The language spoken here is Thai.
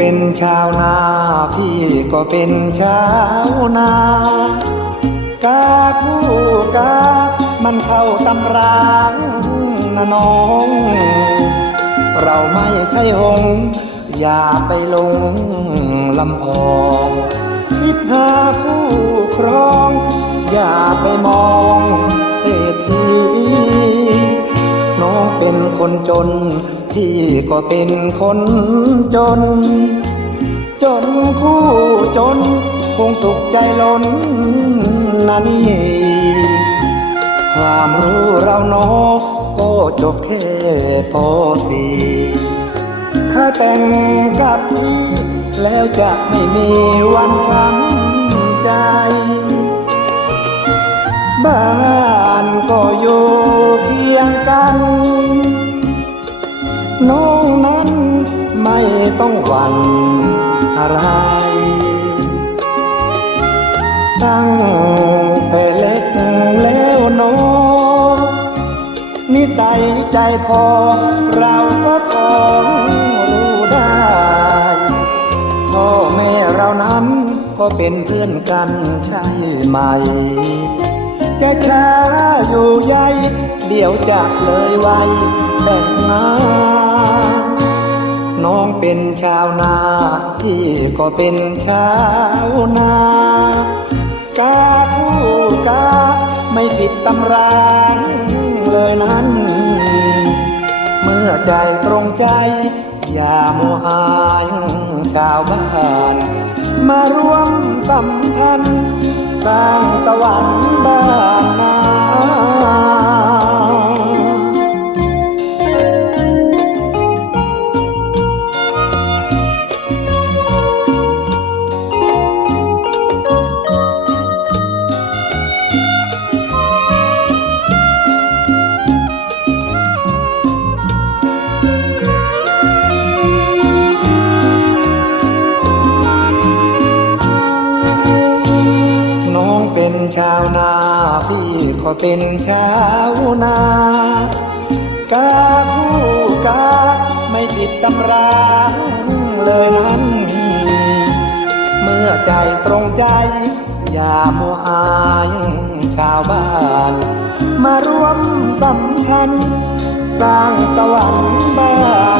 ป็นชาวนา พี่ก็เป็นชาวนา กาคู่กา มันเข้าตำรางนะน้อง เราไม่ใช่หง อย่าไปลงลำพองคิดหาผู้ครอง อย่าไปมองเศรษฐีน้องเป็นคนจน พี่ก็เป็นคนจน จนคู่จน คงสุขใจล้นนะนี่ ความรู้เราเนอะก็จบแค่ปสีถ้าแต่งกับพี่แล้วจะไม่มีวันช้ำใจ บ้านก็อยู่ น้องนั้นไม่ต้องหวั่นอะไร ตั้งแต่เล็กแล้วเนองนิสัยใจคอเราก็พอรู้ได้พ่อแม่เรานั้นก็เป็นเพื่อนกันใช่ไหม จะช้าอยู่ใยเดี๋ยวจะเลยไวแต่งงาน น้องเป็นชาวนาพี่ก็เป็นชาวนา กาคู่กาไม่ผิดตำรางเลยนั้น เมื่อใจตรงใจ อย่ามัวอายชาวบ้าน มาร่วมสัมพันธ์สร้างสวรรค์บ้านนา พี่ก็เป็นชาวนา กาคู่กาไม่ผิดตำราเลยนั้น เมื่อใจตรงใจ อย่ามัวอายชาวบ้าน มารวมสัมพันสร้างสวรรค์บ้าน